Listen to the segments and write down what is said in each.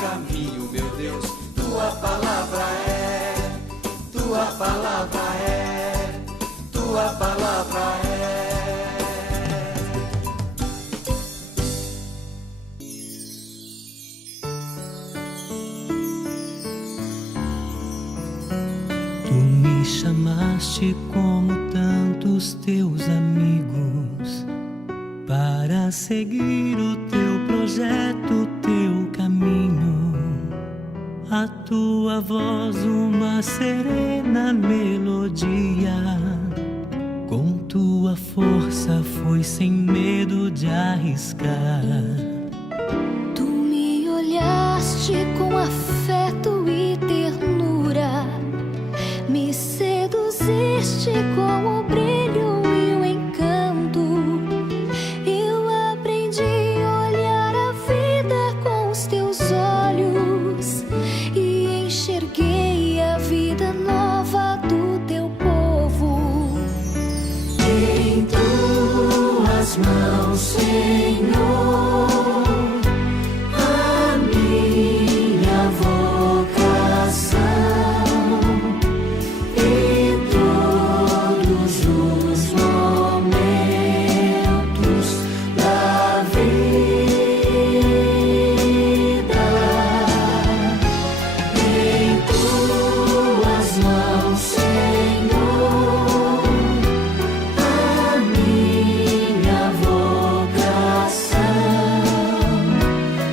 caminho, meu Deus. Tua palavra é, tua palavra é, tua palavra é. Tu me chamaste como tantos teus amigos para seguir o teu projeto, o teu caminho. A tua voz, uma serena melodia, com tua força foi sem medo de arriscar. Tu me olhaste com afeto e ternura, me seduziste com o brilho e o encanto. Eu aprendi a olhar a vida com os teus olhos e enxerguei a vida nova do teu povo. Em tuas mãos, Senhor, a minha vocação. Em todos os momentos da vida, em tuas mãos, Senhor, a minha vocação,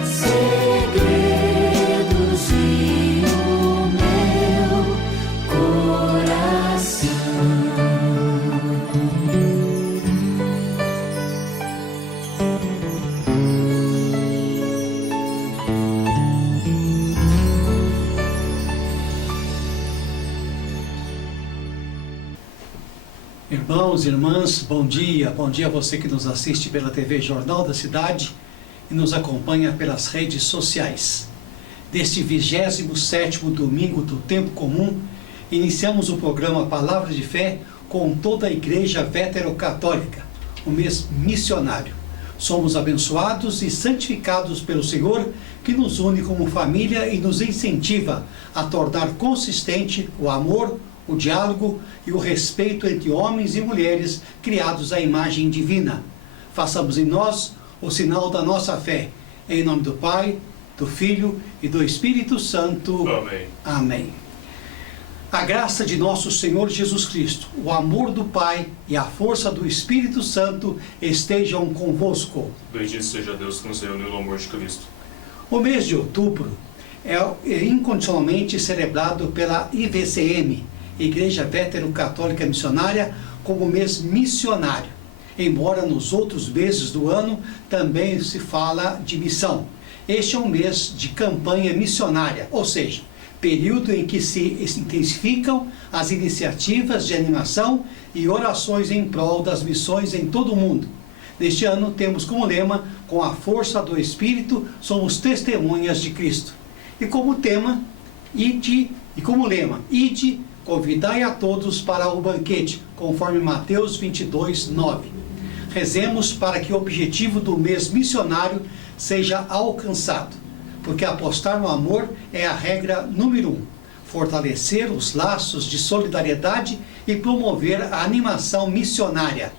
segredos e o meu coração. Irmãos e irmãs, bom dia a você que nos assiste pela TV Jornal da Cidade e nos acompanha pelas redes sociais. Deste 27º domingo do Tempo Comum, iniciamos o programa Palavra de Fé com toda a Igreja Veterocatólica, o mês missionário. Somos abençoados e santificados pelo Senhor, que nos une como família e nos incentiva a tornar consistente o amor, o diálogo e o respeito entre homens e mulheres criados à imagem divina. Façamos em nós o sinal da nossa fé. Em nome do Pai, do Filho e do Espírito Santo. Amém. Amém. A graça de nosso Senhor Jesus Cristo, o amor do Pai e a força do Espírito Santo estejam convosco. Bendito seja Deus que nos reuniu no amor de Cristo. O mês de outubro é incondicionalmente celebrado pela IVCM, Igreja Veterocatólica Missionária, como mês missionário, embora nos outros meses do ano também se fala de missão. Este é um mês de campanha missionária, ou seja, período em que se intensificam as iniciativas de animação e orações em prol das missões em todo o mundo. Neste ano temos como lema: com a força do Espírito somos testemunhas de Cristo. E como tema, como lema, ide, convidai a todos para o banquete, conforme Mateus 22, 9. Rezemos para que o objetivo do mês missionário seja alcançado, porque apostar no amor é a regra número 1. Fortalecer os laços de solidariedade e promover a animação missionária.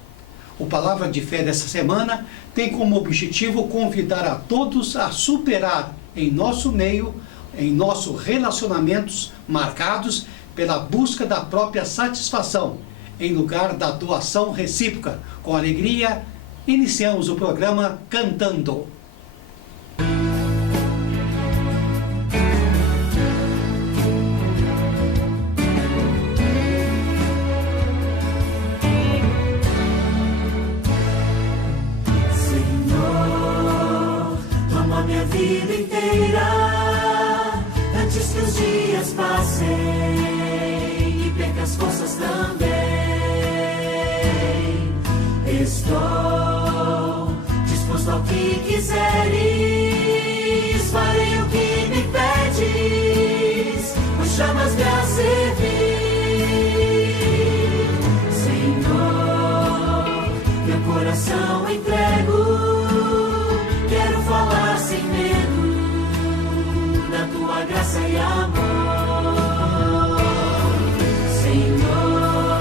O Palavra de Fé dessa semana tem como objetivo convidar a todos a superar em nosso meio, em nossos relacionamentos marcados pela busca da própria satisfação, em lugar da doação recíproca. Com alegria, iniciamos o programa cantando. Senhor, toma minha vida inteira, antes que os dias passem as forças também. Estou disposto ao que quiseres, farei o que me pedes, pois chamas-me a servir. Senhor, meu coração entrego, quero falar sem medo, tua graça e amor, Senhor,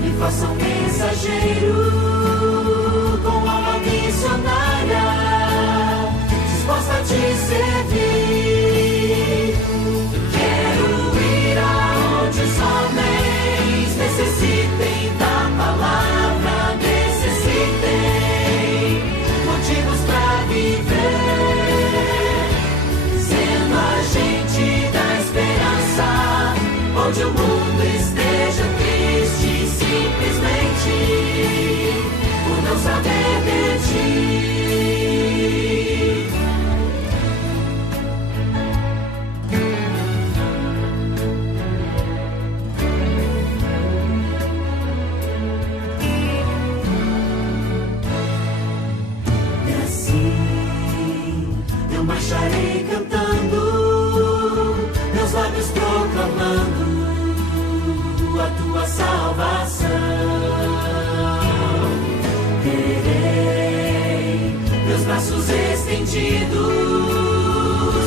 me faça um mensageiro com alma missionária, disposta a te servir. Quero ir aonde os homens necessitem da palavra, necessitem motivos para viver, sendo agente da esperança, onde o mundo esteja triste, simplesmente por não saber de ti. E assim eu marcharei cantando, meus lábios proclamando a tua salvação. Terei meus braços estendidos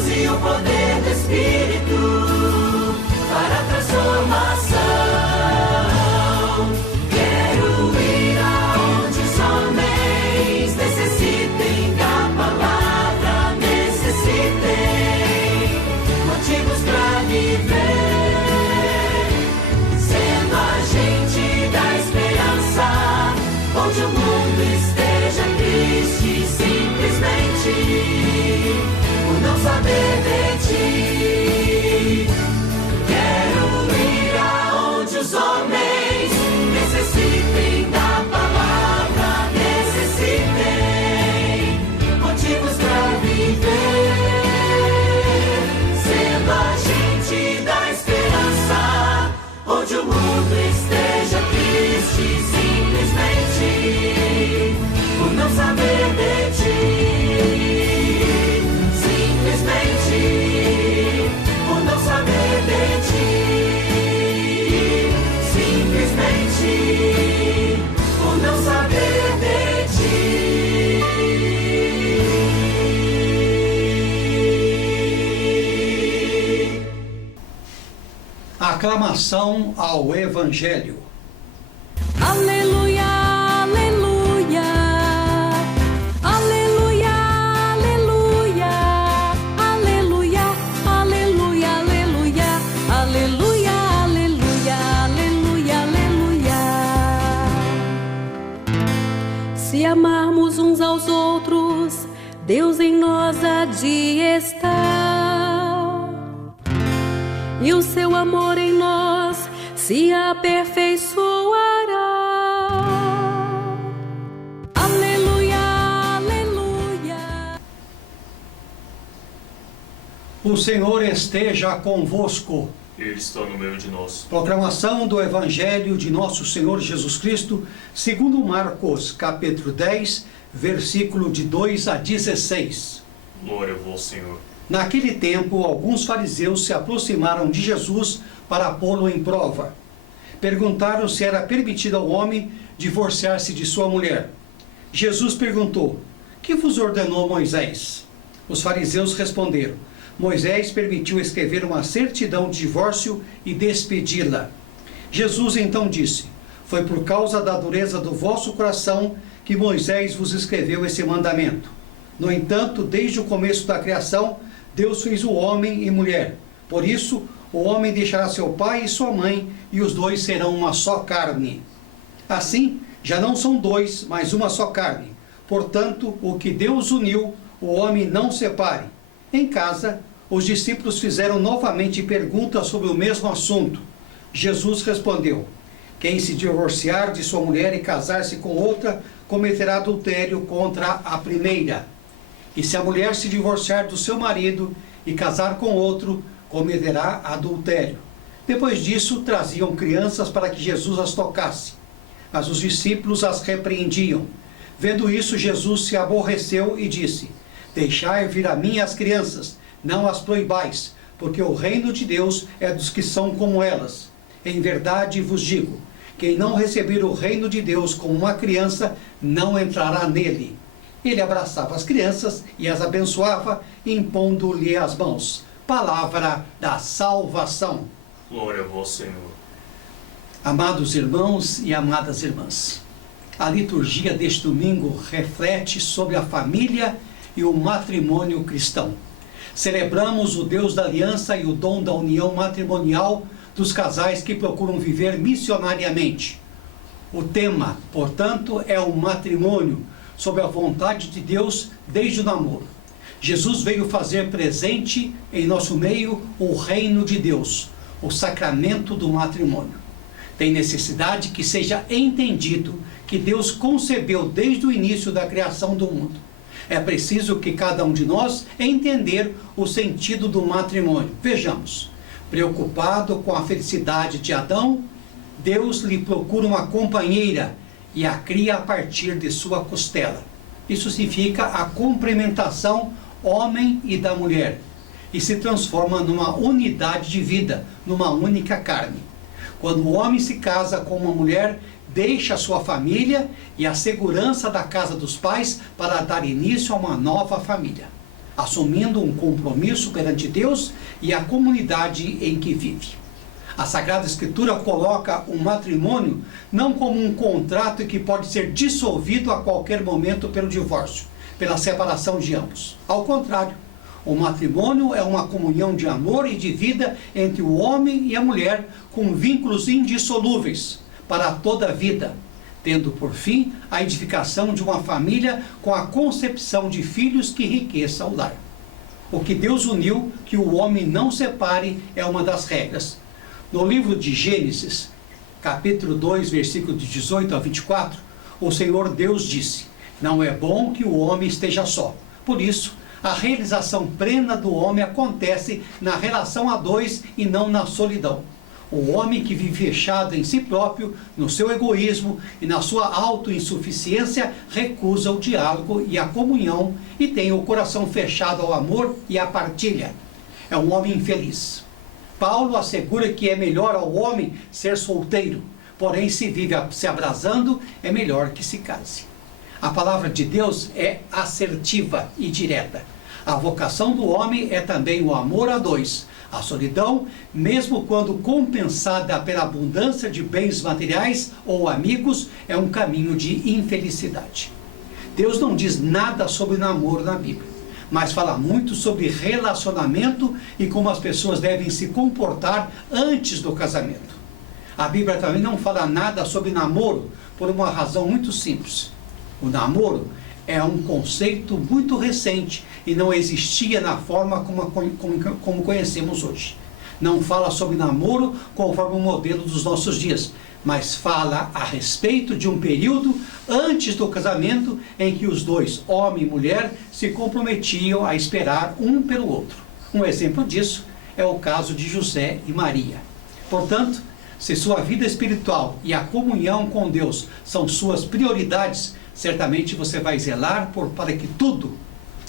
e o poder do Espírito para a transformação. Quero ir aonde os homens necessitem da palavra, necessitem motivos para viver, sendo agente da esperança, onde o mundo esteja triste, simplesmente por não saber de ti. Quero ir aonde os homens necessitem da palavra, necessitem motivos para viver, sendo agente da esperança, onde o mundo esteja triste, simplesmente por não saber de ti. Simplesmente por não saber de ti. Simplesmente por não saber de ti. Aclamação ao Evangelho. Aleluia, aleluia, aleluia, aleluia, aleluia, aleluia, aleluia, aleluia, aleluia, aleluia, aleluia. Se amarmos uns aos outros, Deus em nós há de estar, e o seu amor em nós se aperfeiçoará. Aleluia, aleluia. O Senhor esteja convosco. Ele está no meio de nós. Proclamação do Evangelho de nosso Senhor Jesus Cristo, segundo Marcos, capítulo 10, versículo de 2 a 16. Glória a vós, Senhor. Naquele tempo, alguns fariseus se aproximaram de Jesus para pô-lo em prova. Perguntaram se era permitido ao homem divorciar-se de sua mulher. Jesus perguntou: que vos ordenou Moisés? Os fariseus responderam: Moisés permitiu escrever uma certidão de divórcio e despedi-la. Jesus então disse: foi por causa da dureza do vosso coração que Moisés vos escreveu esse mandamento. No entanto, desde o começo da criação, Deus fez o homem e mulher. Por isso, o homem deixará seu pai e sua mãe, e os dois serão uma só carne. Assim, já não são dois, mas uma só carne. Portanto, o que Deus uniu, o homem não separe. Em casa, os discípulos fizeram novamente perguntas sobre o mesmo assunto. Jesus respondeu: quem se divorciar de sua mulher e casar-se com outra, cometerá adultério contra a primeira. E se a mulher se divorciar do seu marido e casar com outro, cometerá adultério. Depois disso, traziam crianças para que Jesus as tocasse. Mas os discípulos as repreendiam. Vendo isso, Jesus se aborreceu e disse: deixai vir a mim as crianças, não as proibais, porque o reino de Deus é dos que são como elas. Em verdade vos digo, quem não receber o reino de Deus como uma criança, não entrará nele. Ele abraçava as crianças e as abençoava, impondo-lhe as mãos. palavra da salvação. Glória a vós, Senhor. Amados irmãos e amadas irmãs, a liturgia deste domingo reflete sobre a família e o matrimônio cristão. Celebramos o Deus da aliança e o dom da união matrimonial dos casais que procuram viver missionariamente. O tema, portanto, é o matrimônio, sob a vontade de Deus desde o namoro. Jesus veio fazer presente em nosso meio o reino de Deus, o sacramento do matrimônio. Tem necessidade que seja entendido que Deus concebeu desde o início da criação do mundo. É preciso que cada um de nós entender o sentido do matrimônio. Vejamos, preocupado com a felicidade de Adão, Deus lhe procura uma companheira e a cria a partir de sua costela. Isso significa a complementação homem e da mulher, e se transforma numa unidade de vida, numa única carne. Quando o homem se casa com uma mulher, deixa a sua família e a segurança da casa dos pais para dar início a uma nova família, assumindo um compromisso perante Deus e a comunidade em que vive. A Sagrada Escritura coloca o matrimônio não como um contrato que pode ser dissolvido a qualquer momento pelo divórcio, pela separação de ambos. Ao contrário, o matrimônio é uma comunhão de amor e de vida entre o homem e a mulher, com vínculos indissolúveis para toda a vida, tendo por fim a edificação de uma família com a concepção de filhos que enriqueça o lar. O que Deus uniu, que o homem não separe, é uma das regras. No livro de Gênesis, capítulo 2, versículo de 18 a 24, o Senhor Deus disse: não é bom que o homem esteja só. Por isso, a realização plena do homem acontece na relação a dois e não na solidão. O homem que vive fechado em si próprio, no seu egoísmo e na sua autoinsuficiência, recusa o diálogo e a comunhão e tem o coração fechado ao amor e à partilha. É um homem infeliz. Paulo assegura que é melhor ao homem ser solteiro, porém se vive se abrasando, é melhor que se case. A palavra de Deus é assertiva e direta. A vocação do homem é também o amor a dois. A solidão, mesmo quando compensada pela abundância de bens materiais ou amigos, é um caminho de infelicidade. Deus não diz nada sobre namoro na Bíblia, mas fala muito sobre relacionamento e como as pessoas devem se comportar antes do casamento. A Bíblia também não fala nada sobre namoro por uma razão muito simples. O namoro é um conceito muito recente e não existia na forma como conhecemos hoje. Não fala sobre namoro conforme o modelo dos nossos dias, mas fala a respeito de um período antes do casamento em que os dois, homem e mulher, se comprometiam a esperar um pelo outro. Um exemplo disso é o caso de José e Maria. Portanto, se sua vida espiritual e a comunhão com Deus são suas prioridades, certamente você vai zelar para que tudo,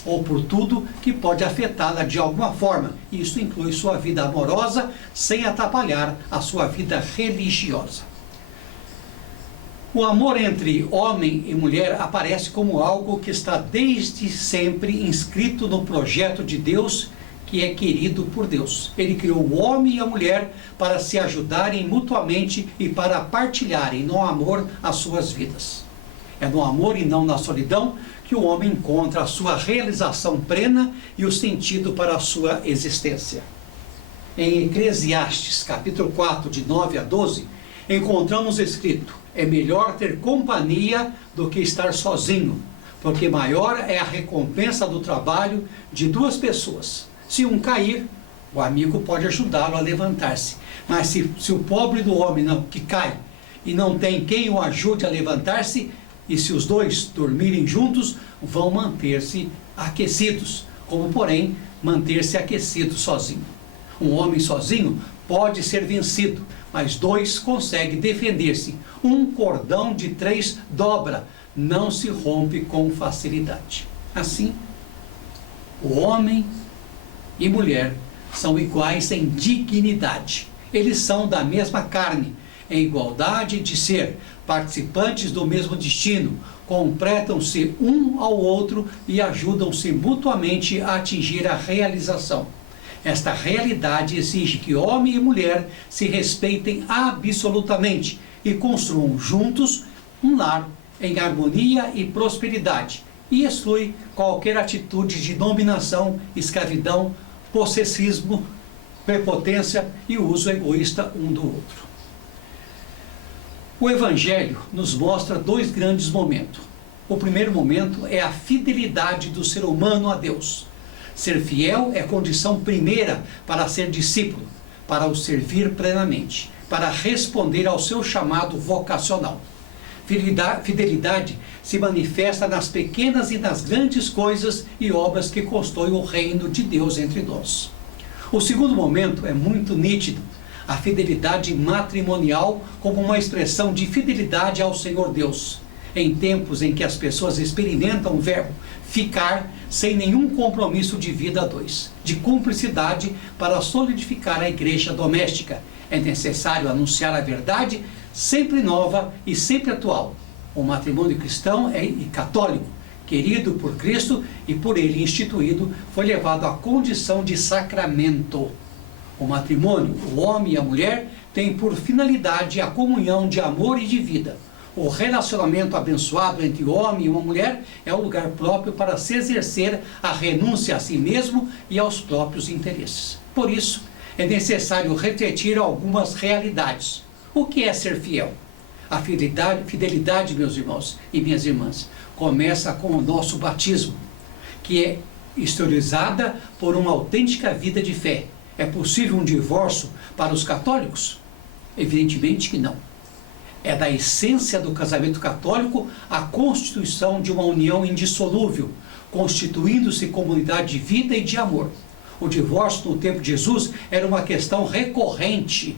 ou por tudo que pode afetá-la de alguma forma. Isso inclui sua vida amorosa, sem atrapalhar a sua vida religiosa. O amor entre homem e mulher aparece como algo que está desde sempre inscrito no projeto de Deus, que é querido por Deus. Ele criou o homem e a mulher para se ajudarem mutuamente e para partilharem no amor as suas vidas. É no amor e não na solidão que o homem encontra a sua realização plena e o sentido para a sua existência. Em Eclesiastes, capítulo 4, de 9 a 12, encontramos escrito: é melhor ter companhia do que estar sozinho, porque maior é a recompensa do trabalho de duas pessoas. Se um cair, o amigo pode ajudá-lo a levantar-se. Mas se o pobre do homem que cai e não tem quem o ajude a levantar-se, e se os dois dormirem juntos, vão manter-se aquecidos, como porém manter-se aquecido sozinho. Um homem sozinho pode ser vencido, mas dois conseguem defender-se. Um cordão de 3 dobra, não se rompe com facilidade. Assim, o homem e mulher são iguais em dignidade. Eles são da mesma carne, em igualdade de ser, participantes do mesmo destino, completam-se um ao outro e ajudam-se mutuamente a atingir a realização. Esta realidade exige que homem e mulher se respeitem absolutamente e construam juntos um lar em harmonia e prosperidade, e exclui qualquer atitude de dominação, escravidão, possessismo, prepotência e uso egoísta um do outro. O Evangelho nos mostra dois grandes momentos. O primeiro momento é a fidelidade do ser humano a Deus. Ser fiel é condição primeira para ser discípulo, para o servir plenamente, para responder ao seu chamado vocacional. Fidelidade se manifesta nas pequenas e nas grandes coisas e obras que constroem o reino de Deus entre nós. O segundo momento é muito nítido, a fidelidade matrimonial como uma expressão de fidelidade ao Senhor Deus, em tempos em que as pessoas experimentam o verbo ficar sem nenhum compromisso de vida a dois, de cumplicidade para solidificar a igreja doméstica. É necessário anunciar a verdade sempre nova e sempre atual. O matrimônio cristão e católico, querido por Cristo e por ele instituído, foi levado à condição de sacramento. O matrimônio, o homem e a mulher, têm por finalidade a comunhão de amor e de vida. O relacionamento abençoado entre o homem e uma mulher é o lugar próprio para se exercer a renúncia a si mesmo e aos próprios interesses. Por isso, é necessário refletir algumas realidades. O que é ser fiel? A fidelidade, meus irmãos e minhas irmãs, começa com o nosso batismo, que é historizada por uma autêntica vida de fé. É possível um divórcio para os católicos? Evidentemente que não. É da essência do casamento católico a constituição de uma união indissolúvel, constituindo-se comunidade de vida e de amor. O divórcio no tempo de Jesus era uma questão recorrente.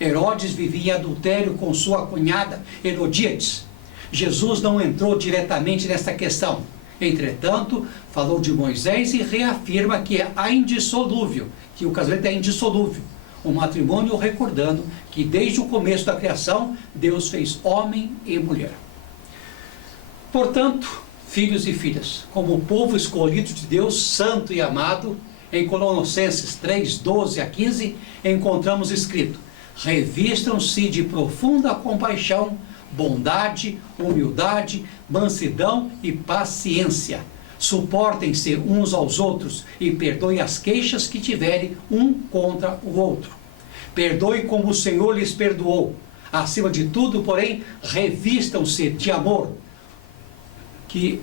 Herodes vivia em adultério com sua cunhada Herodíades. Jesus não entrou diretamente nesta questão. Entretanto, falou de Moisés e reafirma que é indissolúvel, que o casamento é indissolúvel. O matrimônio recordando que desde o começo da criação, Deus fez homem e mulher. Portanto, filhos e filhas, como o povo escolhido de Deus, santo e amado, em Colossenses 3, 12 a 15, encontramos escrito: revistam-se de profunda compaixão, bondade, humildade, mansidão e paciência. Suportem-se uns aos outros e perdoem as queixas que tiverem um contra o outro. Perdoe como o Senhor lhes perdoou. Acima de tudo, porém, revistam-se de amor, que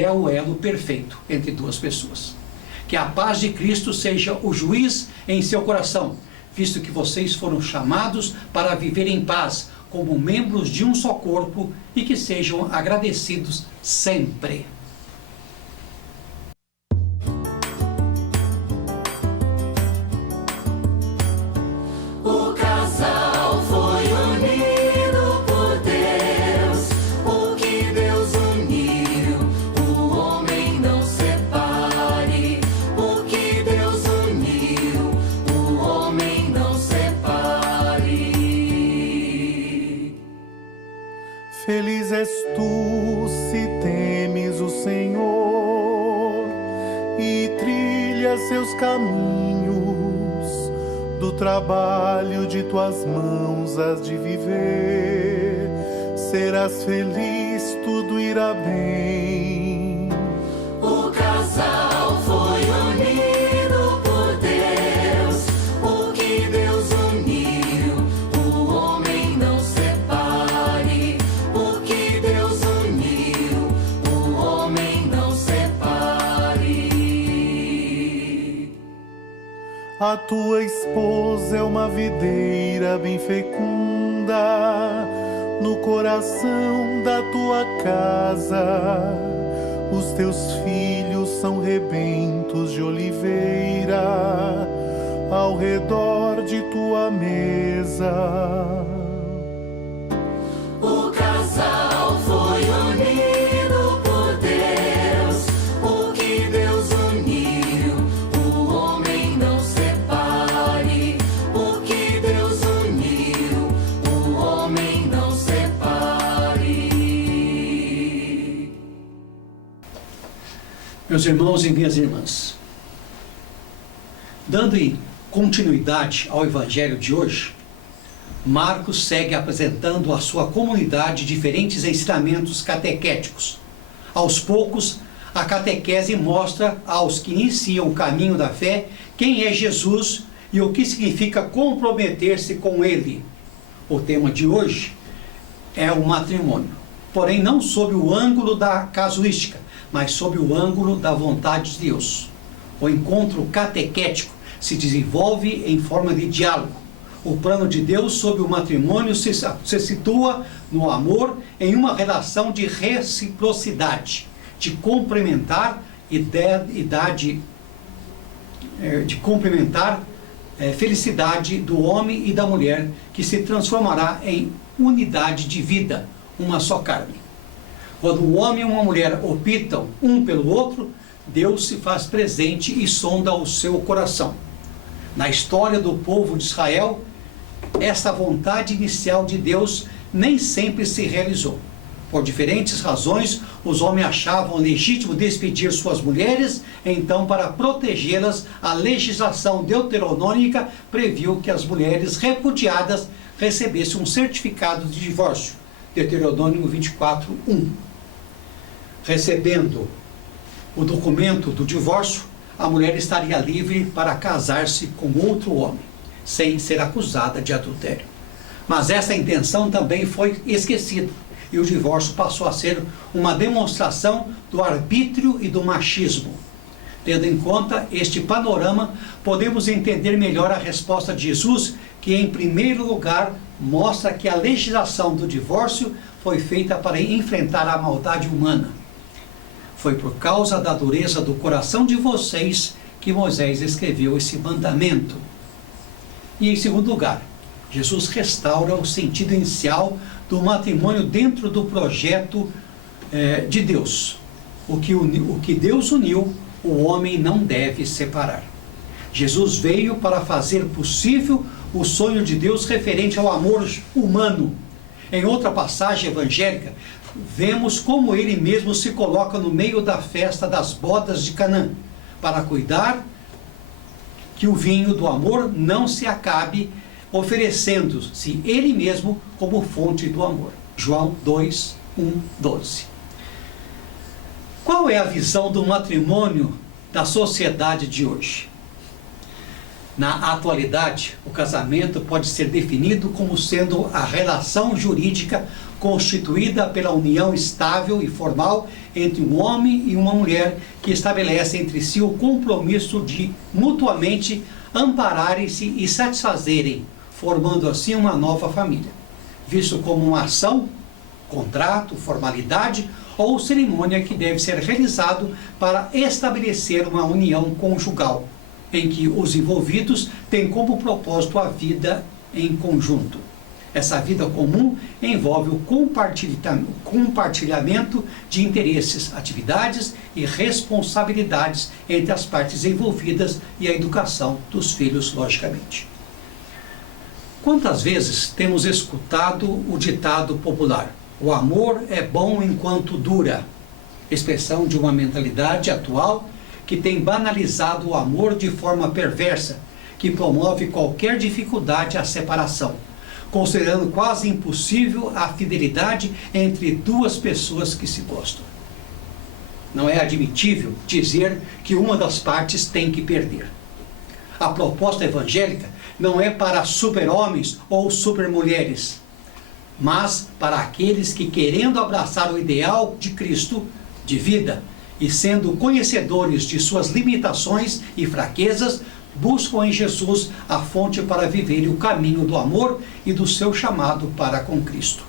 é o elo perfeito entre duas pessoas. Que a paz de Cristo seja o juiz em seu coração, visto que vocês foram chamados para viver em paz, como membros de um só corpo, e que sejam agradecidos sempre. O casal foi unido por Deus, o que Deus uniu, o homem não separe. O que Deus uniu, o homem não separe. Feliz és tu se temes o Senhor e trilhas seus caminhos. Do trabalho de tuas mãos has de viver, serás feliz, tudo irá bem. O casal foi unido por Deus, o que Deus uniu, o homem não separe. O que Deus uniu, o homem não separe. A tua esposa é uma videira bem fecunda no coração da tua casa. Os teus filhos são rebentos de oliveira ao redor de tua mesa. O casal foi unido por Deus, o que Deus uniu, o homem não separe. O que Deus uniu, o homem não separe. Meus irmãos e minhas irmãs, Dando continuidade ao evangelho de hoje, Marcos segue apresentando à sua comunidade diferentes ensinamentos catequéticos. Aos poucos, a catequese mostra aos que iniciam o caminho da fé quem é Jesus e o que significa comprometer-se com Ele. O tema de hoje é o matrimônio, porém não sob o ângulo da casuística, mas sob o ângulo da vontade de Deus. O encontro catequético se desenvolve em forma de diálogo. O plano de Deus sobre o matrimônio se situa no amor, em uma relação de reciprocidade, de complementar felicidade do homem e da mulher, que se transformará em unidade de vida, uma só carne. Quando um homem e uma mulher optam um pelo outro, Deus se faz presente e sonda o seu coração. Na história do povo de Israel, essa vontade inicial de Deus nem sempre se realizou. Por diferentes razões, os homens achavam legítimo despedir suas mulheres, então, para protegê-las, a legislação deuteronômica previu que as mulheres repudiadas recebessem um certificado de divórcio. Deuteronômio 24:1. Recebendo o documento do divórcio, a mulher estaria livre para casar-se com outro homem, sem ser acusada de adultério. Mas essa intenção também foi esquecida, e o divórcio passou a ser uma demonstração do arbítrio e do machismo. Tendo em conta este panorama, podemos entender melhor a resposta de Jesus, que em primeiro lugar mostra que a legislação do divórcio foi feita para enfrentar a maldade humana. Foi por causa da dureza do coração de vocês que Moisés escreveu esse mandamento. E em segundo lugar, Jesus restaura o sentido inicial do matrimônio dentro do projeto de Deus. O que Deus uniu, o homem não deve separar. Jesus veio para fazer possível o sonho de Deus referente ao amor humano. Em outra passagem evangélica, vemos como ele mesmo se coloca no meio da festa das bodas de Canaã, para cuidar que o vinho do amor não se acabe, oferecendo-se ele mesmo como fonte do amor. João 2:1-12. Qual é a visão do matrimônio da sociedade de hoje? Na atualidade, o casamento pode ser definido como sendo a relação jurídica constituída pela união estável e formal entre um homem e uma mulher, que estabelece entre si o compromisso de mutuamente ampararem-se e satisfazerem, formando assim uma nova família, visto como uma ação, contrato, formalidade ou cerimônia que deve ser realizado para estabelecer uma união conjugal, em que os envolvidos têm como propósito a vida em conjunto. Essa vida comum envolve o compartilhamento de interesses, atividades e responsabilidades entre as partes envolvidas e a educação dos filhos, logicamente. Quantas vezes temos escutado o ditado popular: o amor é bom enquanto dura, expressão de uma mentalidade atual que tem banalizado o amor de forma perversa, que promove qualquer dificuldade à separação, considerando quase impossível a fidelidade entre duas pessoas que se gostam. Não é admitível dizer que uma das partes tem que perder. A proposta evangélica não é para super-homens ou super-mulheres, mas para aqueles que, querendo abraçar o ideal de Cristo, de vida, e sendo conhecedores de suas limitações e fraquezas, buscam em Jesus a fonte para viver o caminho do amor e do seu chamado para com Cristo.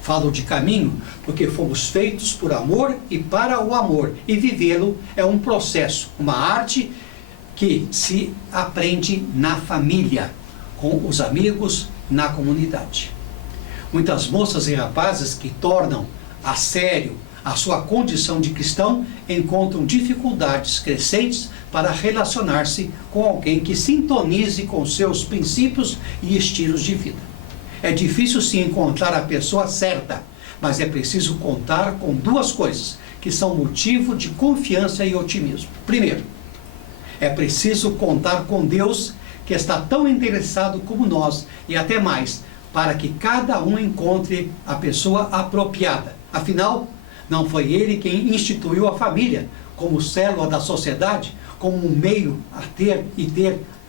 Falo de caminho porque fomos feitos por amor e para o amor, e vivê-lo é um processo, uma arte que se aprende na família, com os amigos, na comunidade. Muitas moças e rapazes que tornam a sério a sua condição de cristão encontram dificuldades crescentes para relacionar-se com alguém que sintonize com seus princípios e estilos de vida. É difícil se encontrar a pessoa certa, mas é preciso contar com duas coisas que são motivo de confiança e otimismo. Primeiro, É preciso contar com Deus, que está tão interessado como nós, e até mais, para que cada um encontre a pessoa apropriada. Afinal, não foi ele quem instituiu a família como célula da sociedade, como um meio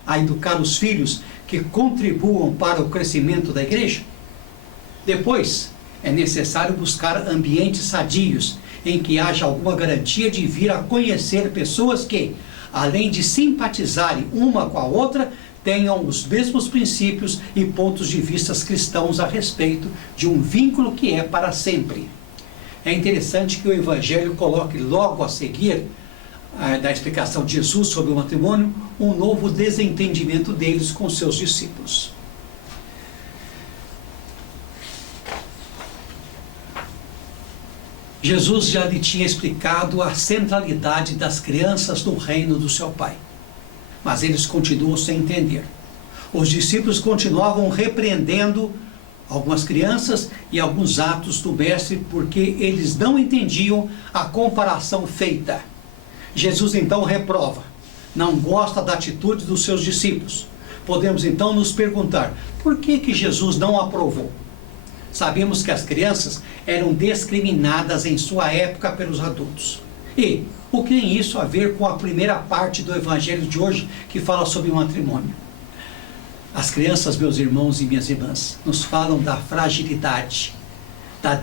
a educar os filhos que contribuam para o crescimento da igreja? Depois, é necessário buscar ambientes sadios, em que haja alguma garantia de vir a conhecer pessoas que, além de simpatizarem uma com a outra, tenham os mesmos princípios e pontos de vista cristãos a respeito de um vínculo que é para sempre. É interessante que o Evangelho coloque logo a seguir da explicação de Jesus sobre o matrimônio, um novo desentendimento deles com seus discípulos. Jesus já lhe tinha explicado a centralidade das crianças no reino do seu Pai, mas eles continuam sem entender. Os discípulos continuavam repreendendo algumas crianças e alguns atos do Mestre, porque eles não entendiam a comparação feita. Jesus então reprova, não gosta da atitude dos seus discípulos. Podemos então nos perguntar, por que Jesus não aprovou? Sabemos que as crianças eram discriminadas em sua época pelos adultos. E o que tem isso a ver com a primeira parte do Evangelho de hoje, que fala sobre o matrimônio? As crianças, meus irmãos e minhas irmãs, nos falam da fragilidade,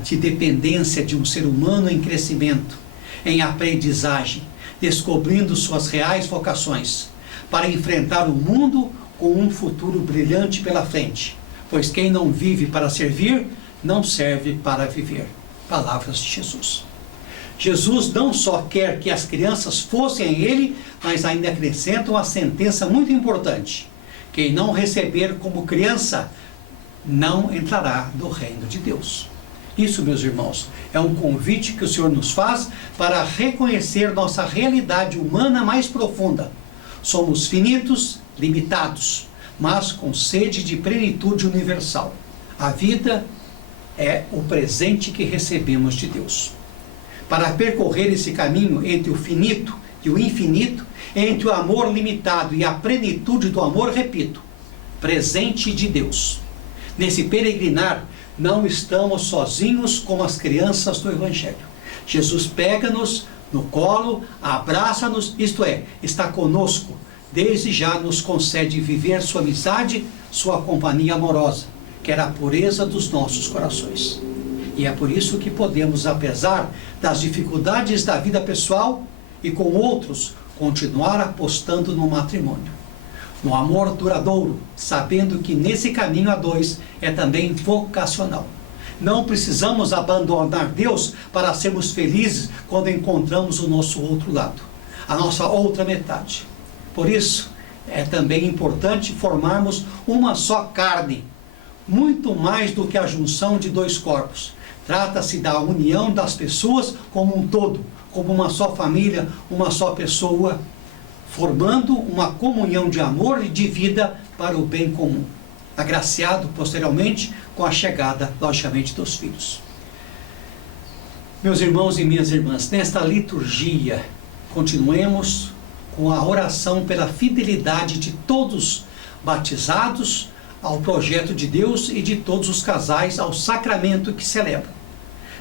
de dependência de um ser humano em crescimento, em aprendizagem, descobrindo suas reais vocações, para enfrentar o mundo com um futuro brilhante pela frente. Pois quem não vive para servir, não serve para viver. Palavras de Jesus. Jesus não só quer que as crianças fossem a ele, mas ainda acrescenta uma sentença muito importante. Quem não receber como criança, não entrará no reino de Deus. Isso, meus irmãos, é um convite que o Senhor nos faz para reconhecer nossa realidade humana mais profunda. Somos finitos, limitados, mas com sede de plenitude universal. A vida é o presente que recebemos de Deus. Para percorrer esse caminho entre o finito e o infinito, entre o amor limitado e a plenitude do amor, repito, presente de Deus. Nesse peregrinar, não estamos sozinhos como as crianças do Evangelho. Jesus pega-nos no colo, abraça-nos, isto é, está conosco. Desde já nos concede viver sua amizade, sua companhia amorosa, que era a pureza dos nossos corações. E é por isso que podemos, apesar das dificuldades da vida pessoal e com outros, continuar apostando no matrimônio, no amor duradouro, sabendo que nesse caminho a dois é também vocacional. Não precisamos abandonar Deus para sermos felizes quando encontramos o nosso outro lado, a nossa outra metade. Por isso, é também importante formarmos uma só carne, muito mais do que a junção de dois corpos. Trata-se da união das pessoas como um todo, como uma só família, uma só pessoa, formando uma comunhão de amor e de vida para o bem comum, agraciado posteriormente com a chegada, logicamente, dos filhos. Meus irmãos e minhas irmãs, nesta liturgia, continuemos com a oração pela fidelidade de todos batizados ao projeto de Deus e de todos os casais ao sacramento que celebram.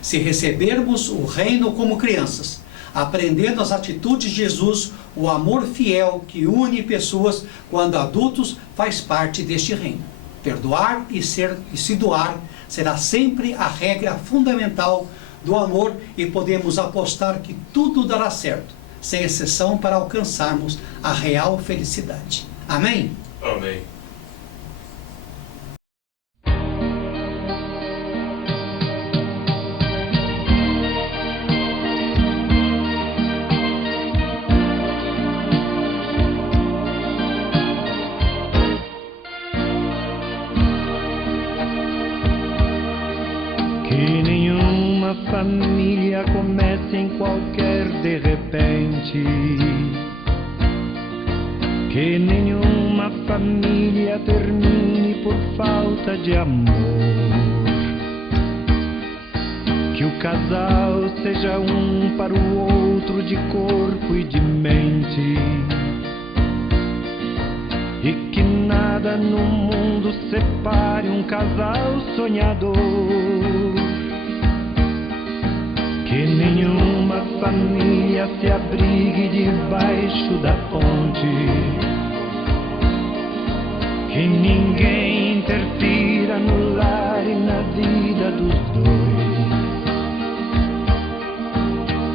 Se recebermos o reino como crianças, aprendendo as atitudes de Jesus, o amor fiel que une pessoas quando adultos faz parte deste reino. Perdoar e se doar será sempre a regra fundamental do amor e podemos apostar que tudo dará certo, sem exceção, para alcançarmos a real felicidade. Amém? Amém. Que nenhuma família comece em qualquer de repente. Que nenhuma família termine por falta de amor. Que o casal seja um para o outro de corpo e de mente. e que nada no mundo separe um casal sonhador, que nenhuma família se abrigue debaixo da ponte, que ninguém interfira no lar e na vida dos dois,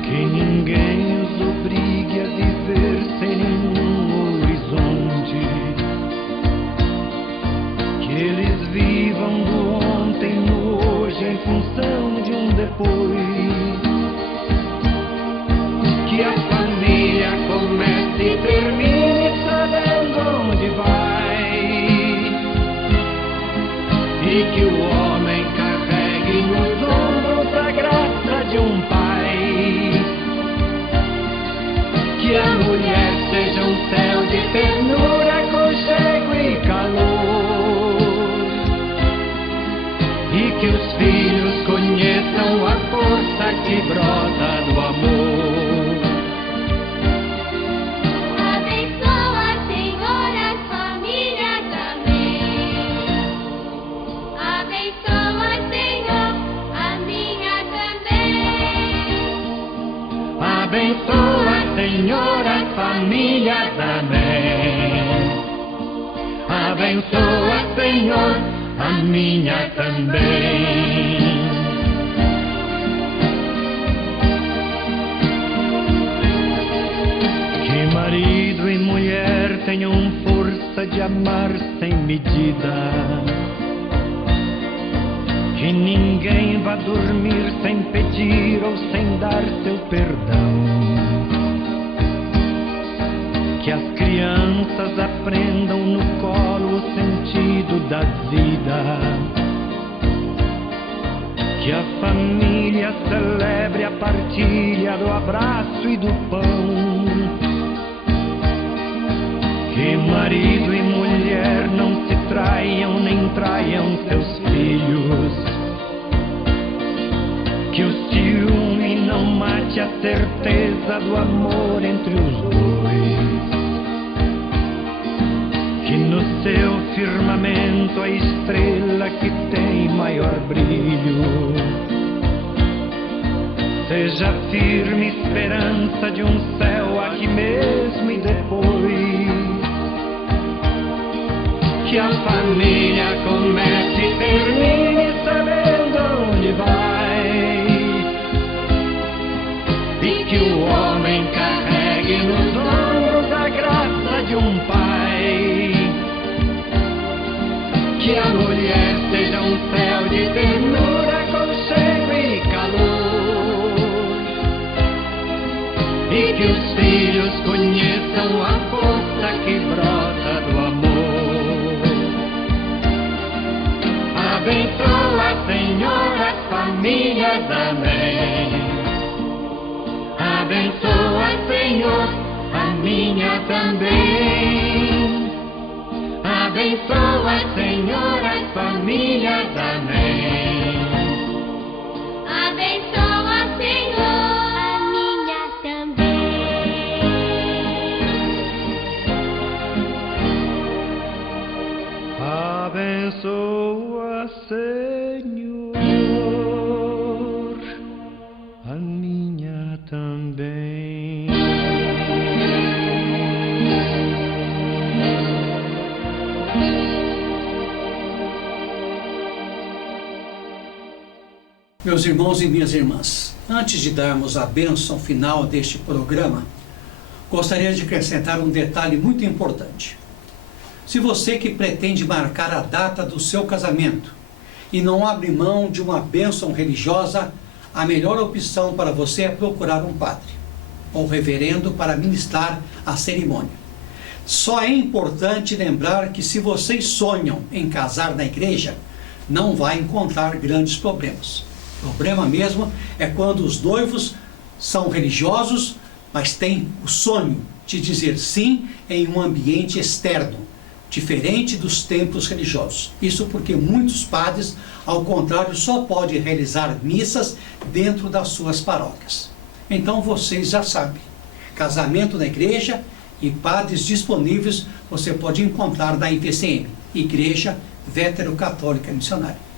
que ninguém os obrigue a viver sem nenhum horizonte, que eles vivam do ontem no hoje em função de um depois, que a família comece e termine sabendo onde vai, e que o homem carregue nos ombros a graça de um pai, que a mulher seja um céu de ternura, aconchego e calor, e que os filhos conheçam a força que brota do amor. Abençoa, Senhor, a família também. Abençoa, Senhor, a minha também. Que marido e mulher tenham força de amar sem medida, que ninguém vá dormir sem pedir ou sem dar seu perdão, que as crianças aprendam no colo o sentido da vida, que a família celebre a partilha do abraço e do pão, que marido e mulher não se traiam nem traiam seus filhos, que o ciúme não mate a certeza do amor entre os dois, que no seu firmamento a estrela que tem maior brilho seja firme esperança de um céu aqui mesmo e depois, que a família comece e termine sabendo onde vai, e que o homem carregue nos ombros a graça de um pai, que a mulher seja um céu de ternura, aconchego e calor, e que os filhos conheçam a força que brota do amor. Abençoa, Senhor, as famílias, amém. Abençoa, Senhor, a minha também. Abençoa, Senhor, as famílias, amém. Abençoa, Senhor, a minha também. Abençoa, Senhor, a minha também. Meus irmãos e minhas irmãs, antes de darmos a bênção final deste programa, gostaria de acrescentar um detalhe muito importante. Se você que pretende marcar a data do seu casamento e não abre mão de uma bênção religiosa, a melhor opção para você é procurar um padre ou reverendo para ministrar a cerimônia. Só é importante lembrar que se vocês sonham em casar na igreja, não vai encontrar grandes problemas. O problema mesmo é quando os noivos são religiosos, mas têm o sonho de dizer sim em um ambiente externo, diferente dos templos religiosos. Isso porque muitos padres, ao contrário, só podem realizar missas dentro das suas paróquias. Então vocês já sabem, casamento na igreja e padres disponíveis você pode encontrar na IVCM, Igreja Vétero-Católica Missionária.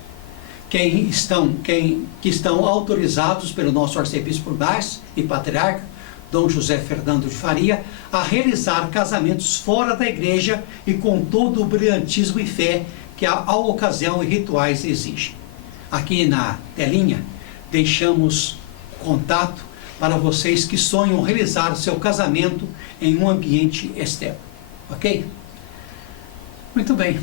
Que estão autorizados pelo nosso arcebispo Brás e patriarca, Dom José Fernando de Faria, a realizar casamentos fora da igreja e com todo o brilhantismo e fé que a ocasião e rituais exigem. Aqui na telinha deixamos contato para vocês que sonham realizar seu casamento em um ambiente externo. Ok? Muito bem.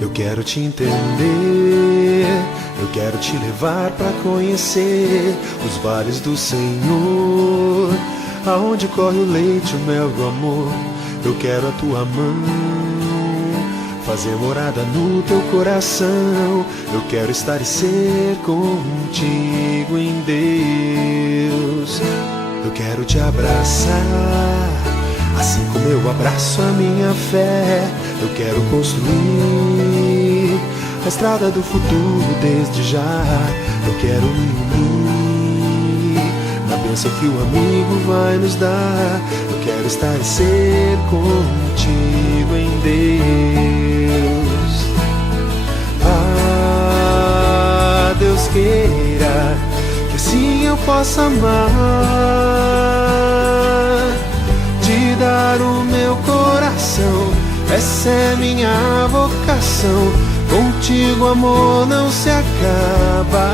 Eu quero te entender, eu quero te levar para conhecer os vales do Senhor, aonde corre o leite, o mel do amor. Eu quero a tua mão, fazer morada no teu coração. Eu quero estar e ser contigo em Deus. Eu quero te abraçar, assim como eu abraço a minha fé. Eu quero construir a estrada do futuro desde já. Eu quero me unir na bênção que o amigo vai nos dar. Eu quero estar e ser contigo em Deus. Ah, Deus queira que assim eu possa amar, te dar o meu coração. Essa é minha vocação, contigo amor não se acaba.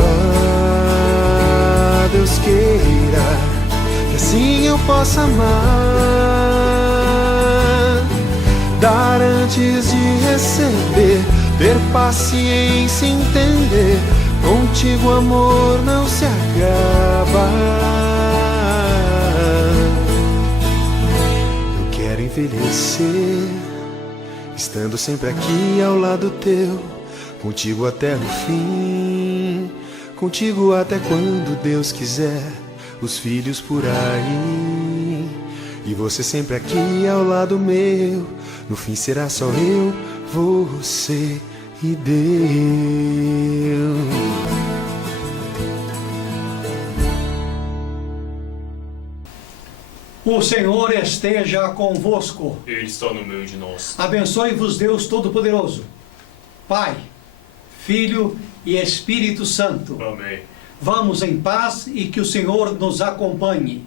Ah, Deus queira que assim eu possa amar, dar antes de receber, ter paciência e entender, contigo amor não se acaba. Envelhecer, estando sempre aqui ao lado teu, contigo até o fim, contigo até quando Deus quiser, os filhos por aí, e você sempre aqui ao lado meu. No fim será só eu, você e Deus. O Senhor esteja convosco. Ele está no meio de nós. Abençoe-vos Deus Todo-Poderoso, Pai, Filho e Espírito Santo. Amém. Vamos em paz e que o Senhor nos acompanhe.